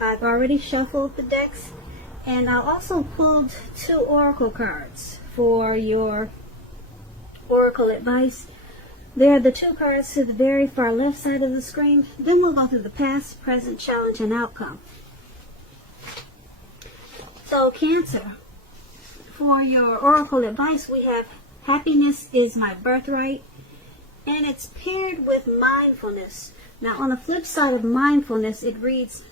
I've already shuffled the decks, and I also pulled 2 oracle cards for your oracle advice. They're the 2 cards to the very far left side of the screen. Then we'll go through the past, present, challenge, and outcome. So Cancer, for your oracle advice, we have happiness is my birthright, and it's paired with mindfulness. Now on the flip side of mindfulness, it reads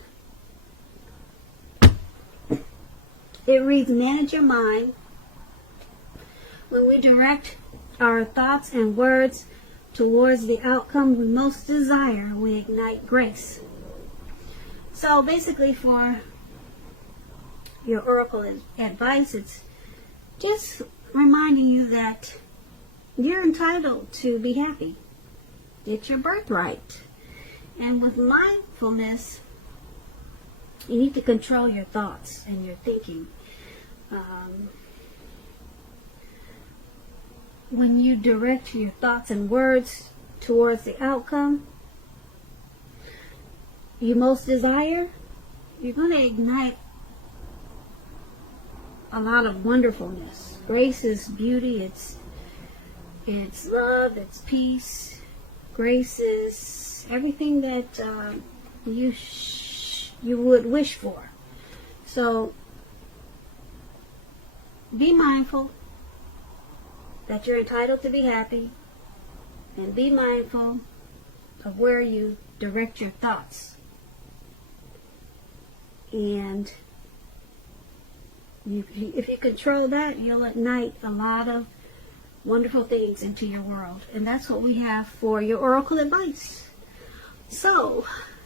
manage your mind. When we direct our thoughts and words towards the outcome we most desire, we ignite grace. So basically for your oracle advice, it's just reminding you that you're entitled to be happy. It's your birthright. And with mindfulness, you need to control your thoughts and your thinking. When you direct your thoughts and words towards the outcome you most desire, you're going to ignite a lot of wonderfulness. Grace is beauty, it's love, it's peace. Grace is everything that you would wish for. So be mindful that you're entitled to be happy, and be mindful of where you direct your thoughts. And if you control that, you'll ignite a lot of wonderful things into your world. And that's what we have for your oracle advice. So,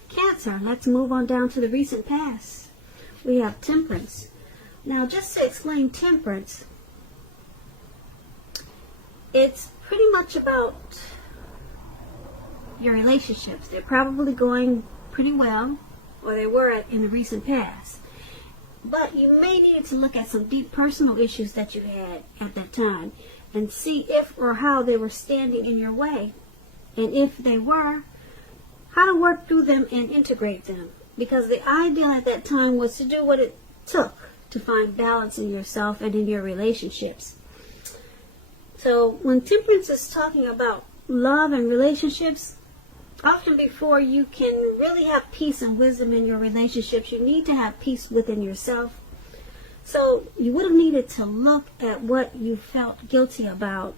Cancer, let's move on down to the recent past. We have Temperance. Now, just to explain Temperance, it's pretty much about your relationships. They're probably going pretty well, or they were in the recent past. But you may need to look at some deep personal issues that you had at that time and see if or how they were standing in your way. And if they were, how to work through them and integrate them. Because the ideal at that time was to do what it took to find balance in yourself and in your relationships. So when Temperance is talking about love and relationships, often before you can really have peace and wisdom in your relationships, you need to have peace within yourself. So you would have needed to look at what you felt guilty about,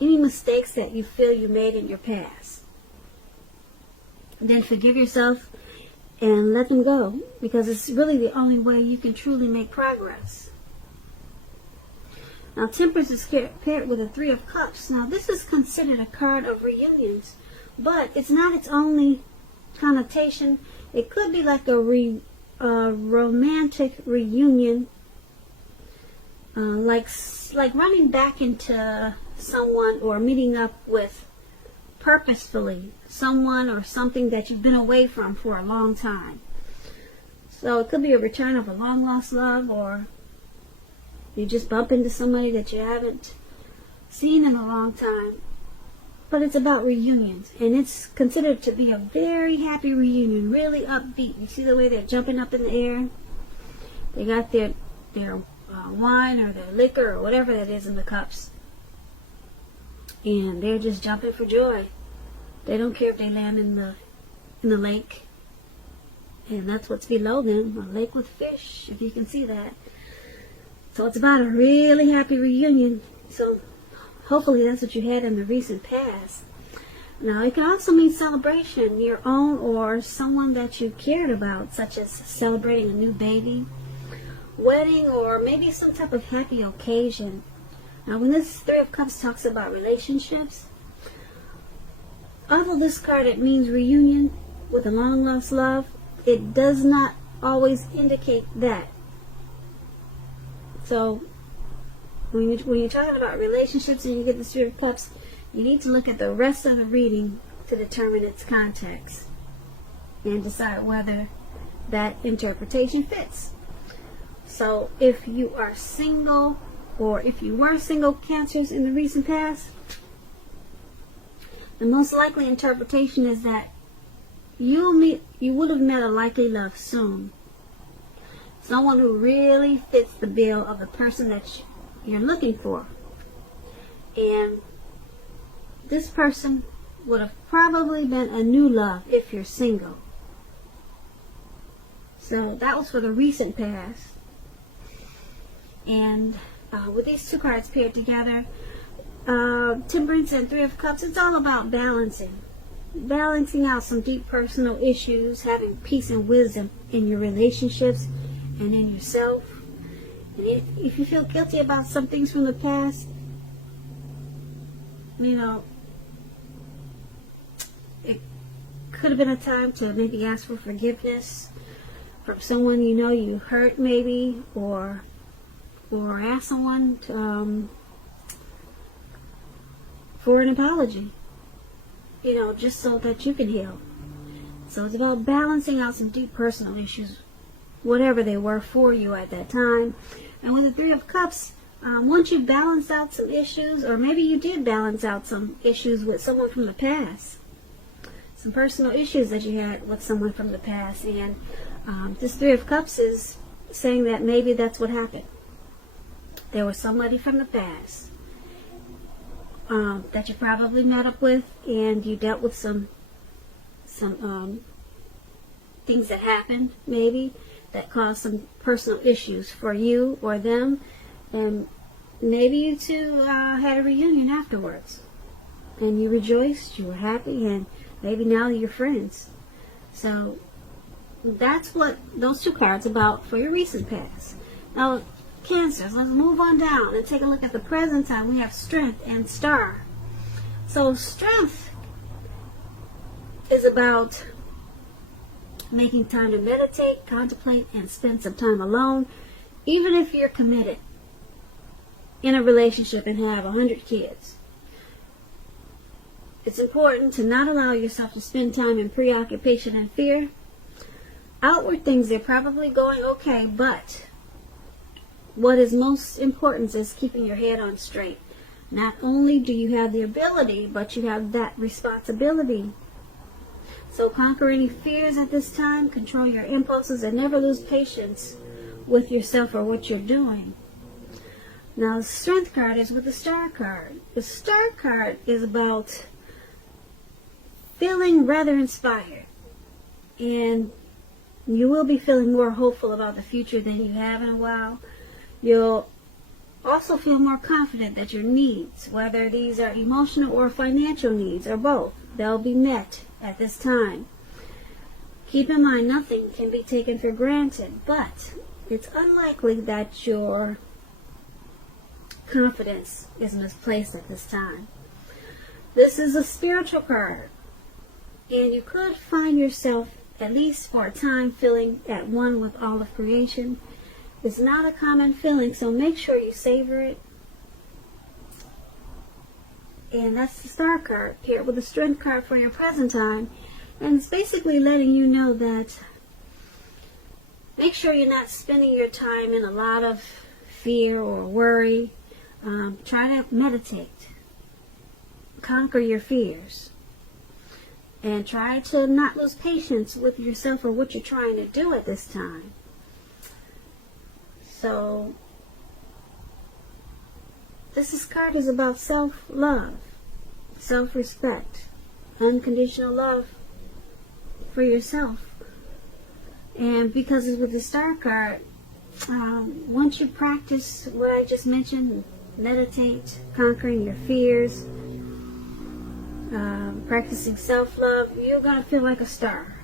any mistakes that you feel you made in your past. Then forgive yourself and let them go, because it's really the only way you can truly make progress. Now, Temperance is paired with a 3 of Cups. Now, this is considered a card of reunions, but it's not its only connotation. It could be like a romantic reunion, like running back into someone or meeting up with purposefully someone or something that you've been away from for a long time. So it could be a return of a long lost love, or you just bump into somebody that you haven't seen in a long time. But it's about reunions, and it's considered to be a very happy reunion, really upbeat. You see the way they're jumping up in the air? They got their wine or their liquor or whatever that is in the cups, and they're just jumping for joy. They don't care if they land in the lake, and that's what's below them, a lake with fish, if you can see that. So it's about a really happy reunion. So hopefully that's what you had in the recent past. Now, it can also mean celebration, your own or someone that you cared about, such as celebrating a new baby, wedding, or maybe some type of happy occasion. Now, when this 3 of Cups talks about relationships, although this card, it means reunion with a long lost love, it does not always indicate that. So when you're talking about relationships and you get the 3 of Cups, you need to look at the rest of the reading to determine its context and decide whether that interpretation fits. So if you are single, or if you were single, Cancers, in the recent past, the most likely interpretation is that you would have met a likely love soon. Someone who really fits the bill of the person that you're looking for. And this person would have probably been a new love if you're single. So that was for the recent past. And with these two cards paired together, Temperance and Three of Cups, it's all about balancing. Balancing out some deep personal issues, having peace and wisdom in your relationships and in yourself. And if you feel guilty about some things from the past, you know, it could have been a time to maybe ask for forgiveness from someone you know you hurt, maybe, or ask someone to, for an apology, you know, just so that you can heal. So it's about balancing out some deep personal issues, whatever they were for you at that time. And with the Three of Cups, once you balance out some issues, or maybe you did balance out some issues with someone from the past, some personal issues that you had with someone from the past, and this Three of Cups is saying that maybe that's what happened. There was somebody from the past that you probably met up with, and you dealt with some things that happened, maybe, that caused some personal issues for you or them, and maybe you two had a reunion afterwards, and you rejoiced, you were happy, and maybe now you're friends. So that's what those two cards about for your recent past. Now, Cancers, let's move on down and take a look at the present time. We have Strength and Star. So Strength is about making time to meditate, contemplate, and spend some time alone, even if you're committed in a relationship and have 100 kids. It's important to not allow yourself to spend time in preoccupation and fear. Outward things are probably going okay, but what is most important is keeping your head on straight. Not only do you have the ability, but you have that responsibility. So conquer any fears at this time, control your impulses, and never lose patience with yourself or what you're doing. Now, the Strength card is with the Star card. The Star card is about feeling rather inspired. And you will be feeling more hopeful about the future than you have in a while. You'll also feel more confident that your needs, whether these are emotional or financial needs or both, they'll be met at this time. Keep in mind, nothing can be taken for granted, but it's unlikely that your confidence is misplaced at this time. This is a spiritual card, and you could find yourself, at least for a time, feeling at one with all of creation. It's not a common feeling, so make sure you savor it. And that's the Star card paired with the Strength card for your present time. And it's basically letting you know that make sure you're not spending your time in a lot of fear or worry. Try to meditate. Conquer your fears. And try to not lose patience with yourself or what you're trying to do at this time. So, this card is about self-love, self-respect, unconditional love for yourself. And because it's with the Star card, once you practice what I just mentioned, meditate, conquering your fears, practicing self-love, you're going to feel like a star.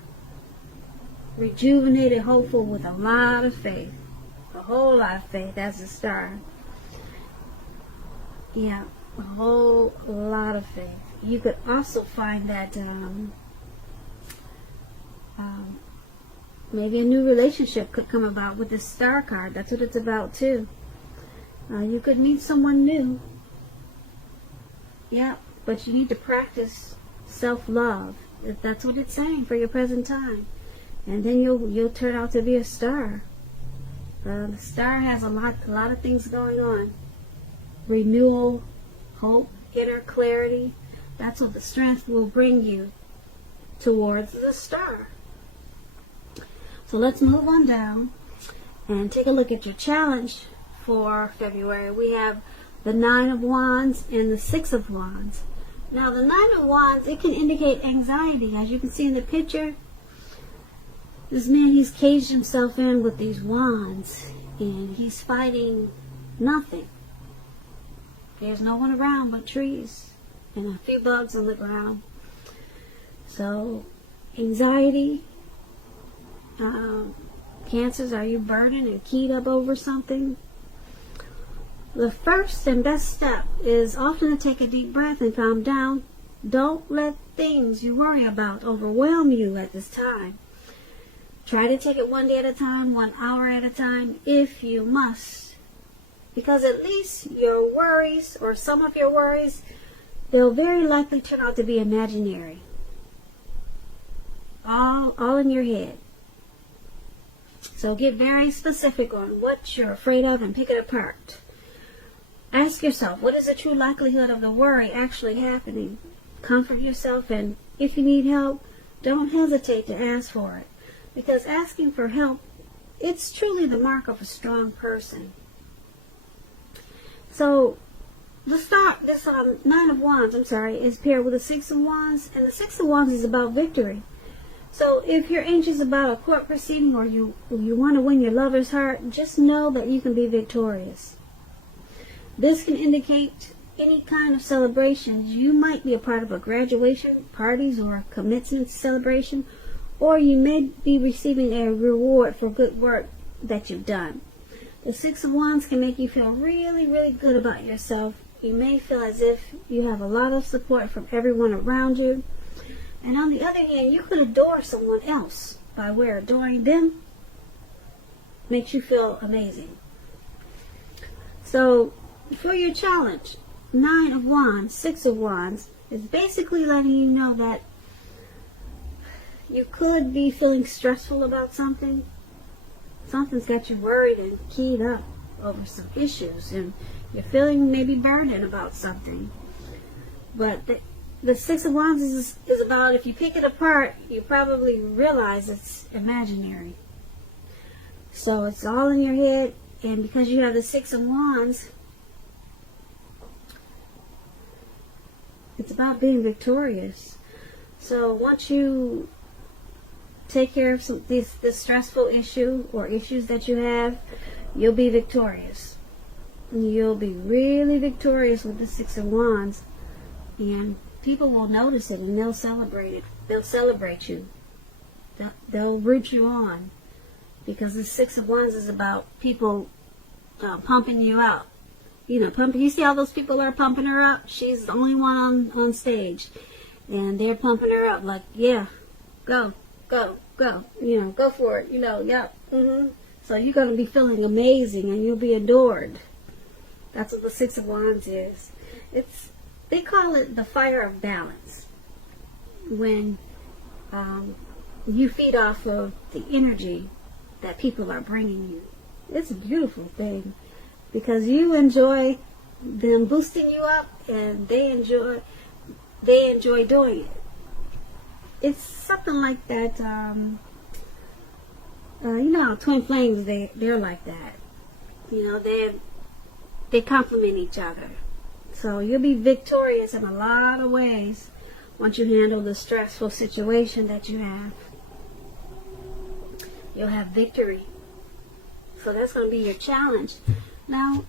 Rejuvenated, hopeful, with a lot of faith. A whole lot of faith as a star. Yeah, a whole lot of faith. You could also find that maybe a new relationship could come about with this Star card. That's what it's about too. You could meet someone new. Yeah, but you need to practice self-love. That's what it's saying for your present time. And then you'll turn out to be a star. The Star has a lot of things going on. Renewal, hope, inner clarity. That's what the Strength will bring you towards the star. So let's move on down and take a look at your challenge for February. We have the Nine of Wands and the Six of Wands. Now the Nine of Wands, it can indicate anxiety. As you can see in the picture, this man, he's caged himself in with these wands and he's fighting nothing. There's no one around but trees and a few bugs on the ground. So anxiety, Cancers, are you burdened and keyed up over something? The first and best step is often to take a deep breath and calm down. Don't let things you worry about overwhelm you at this time. Try to take it one day at a time, 1 hour at a time, if you must. Because at least your worries, or some of your worries, they'll very likely turn out to be imaginary. All in your head. So get very specific on what you're afraid of and pick it apart. Ask yourself, what is the true likelihood of the worry actually happening? Comfort yourself, and if you need help, don't hesitate to ask for it. Because asking for help, it's truly the mark of a strong person. So, this Nine of Wands, is paired with the Six of Wands, and the Six of Wands is about victory. So, if you're anxious about a court proceeding or you want to win your lover's heart, just know that you can be victorious. This can indicate any kind of celebrations. You might be a part of a graduation, parties, or a commencement celebration, or you may be receiving a reward for good work that you've done. The Six of Wands can make you feel really, really good about yourself. You may feel as if you have a lot of support from everyone around you. And on the other hand, you could adore someone else by where adoring them makes you feel amazing. So, for your challenge, Nine of Wands, Six of Wands is basically letting you know that you could be feeling stressful about something. Something's got you worried and keyed up over some issues, and you're feeling maybe burdened about something. But the Six of Wands is about, if you pick it apart, you probably realize it's imaginary. So it's all in your head, and because you have the Six of Wands, it's about being victorious. So once you take care of this stressful issue or issues that you have, you'll be victorious. You'll be really victorious with the Six of Wands, and people will notice it and they'll celebrate it. They'll celebrate you. They'll root you on, because the Six of Wands is about people pumping you out. You see how those people are pumping her up? She's the only one on stage, and they're pumping her up like, yeah, go, go for it, So you're going to be feeling amazing, and you'll be adored. That's what the Six of Wands is. They call it the fire of balance. When you feed off of the energy that people are bringing you. It's a beautiful thing, because you enjoy them boosting you up, and they enjoy doing it. It's something like that. How twin flames, they're like that. They complement each other. So you'll be victorious in a lot of ways once you handle the stressful situation that you have. You'll have victory. So that's going to be your challenge. Now,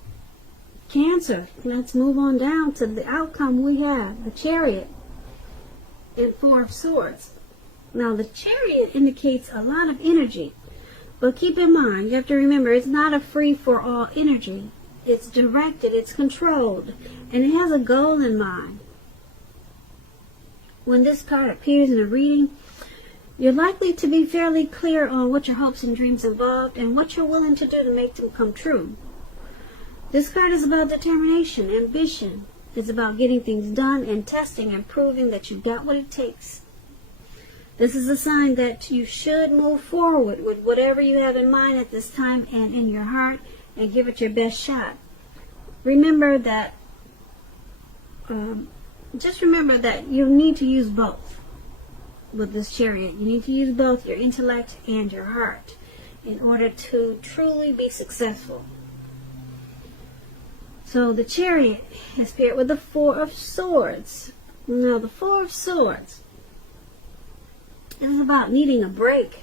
Cancer, let's move on down to the outcome we have. The Chariot and Four of Swords. Now, the Chariot indicates a lot of energy. But keep in mind, you have to remember, it's not a free-for-all energy. It's directed, it's controlled, and it has a goal in mind. When this card appears in a reading, you're likely to be fairly clear on what your hopes and dreams involved and what you're willing to do to make them come true. This card is about determination, ambition. It's about getting things done and testing and proving that you've got what it takes. This is a sign that you should move forward with whatever you have in mind at this time and in your heart, and give it your best shot. Remember that, just remember that you need to use both. with this chariot. You need to use both your intellect and your heart in order to truly be successful. So the chariot is paired with the Four of Swords. Now the Four of Swords is about needing a break.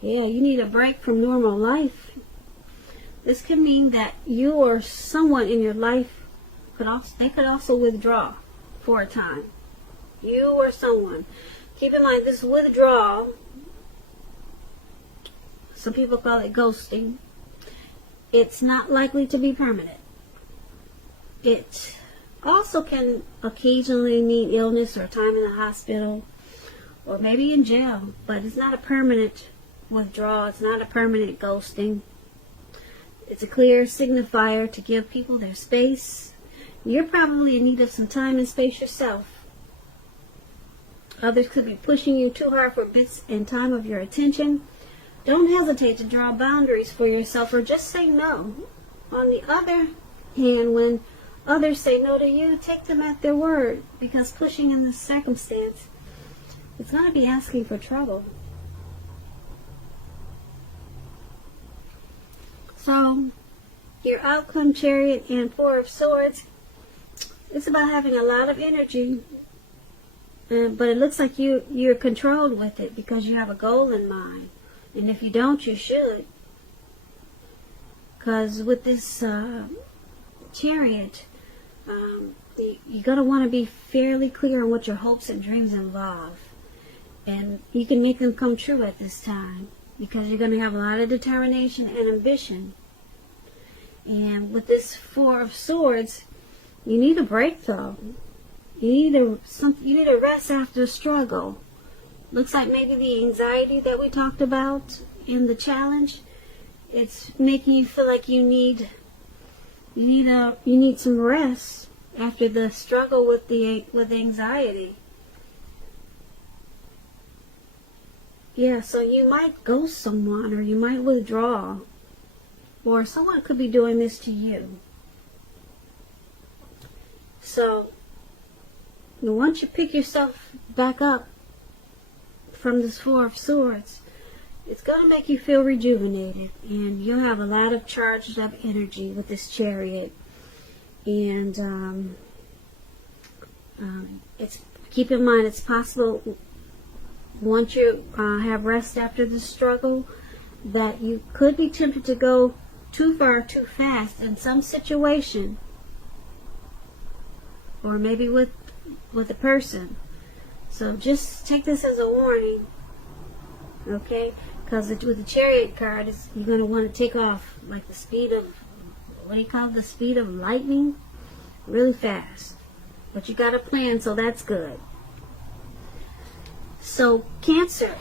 Yeah, you need a break from normal life. This could mean that you or someone in your life could also withdraw for a time. You or someone. Keep in mind, this withdrawal, some people call it ghosting, it's not likely to be permanent. It also can occasionally mean illness or time in the hospital or maybe in jail, but it's not a permanent withdrawal. It's not a permanent ghosting. It's a clear signifier to give people their space. You're probably in need of some time and space yourself. Others could be pushing you too hard for bits and time of your attention. Don't hesitate to draw boundaries for yourself or just say no. On the other hand, when others say no to you, take them at their word, because pushing in this circumstance, it's going to be asking for trouble. So, your outcome, Chariot and Four of Swords, it's about having a lot of energy, but it looks like you're controlled with it because you have a goal in mind. And if you don't, you should. Because with this Chariot, you're going to want to be fairly clear on what your hopes and dreams involve. And you can make them come true at this time, because you're going to have a lot of determination and ambition. And with this Four of Swords, you need a break, though. You need a rest after a struggle. Looks like maybe the anxiety that we talked about in the challenge, it's making you feel like you need some rest after the struggle with the anxiety. Yeah, so you might ghost someone, or you might withdraw, or someone could be doing this to you. So, once you pick yourself back up from this Four of Swords, it's going to make you feel rejuvenated, and you'll have a lot of charged up energy with this Chariot. And keep in mind, it's possible once you have rest after the struggle, that you could be tempted to go too far, too fast in some situation, or maybe with a person. So just take this as a warning, okay? Because with the Chariot card, you're going to want to take off like the speed of, what do you call it? The speed of lightning? Really fast. But you got a plan, so that's good. So, Cancer,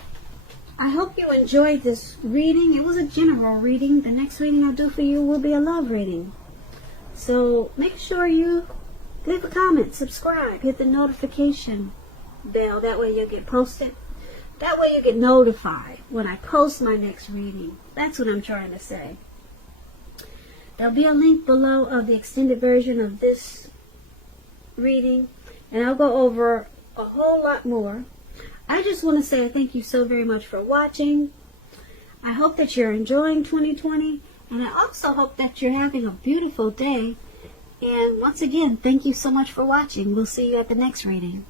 I hope you enjoyed this reading. It was a general reading. The next reading I'll do for you will be a love reading. So, make sure you leave a comment, subscribe, hit the notification bell. That way you'll get posted. That way you get notified when I post my next reading. That's what I'm trying to say. There'll be a link below of the extended version of this reading, and I'll go over a whole lot more. I just want to say thank you so very much for watching. I hope that you're enjoying 2020, and I also hope that you're having a beautiful day. And once again, thank you so much for watching. We'll see you at the next reading.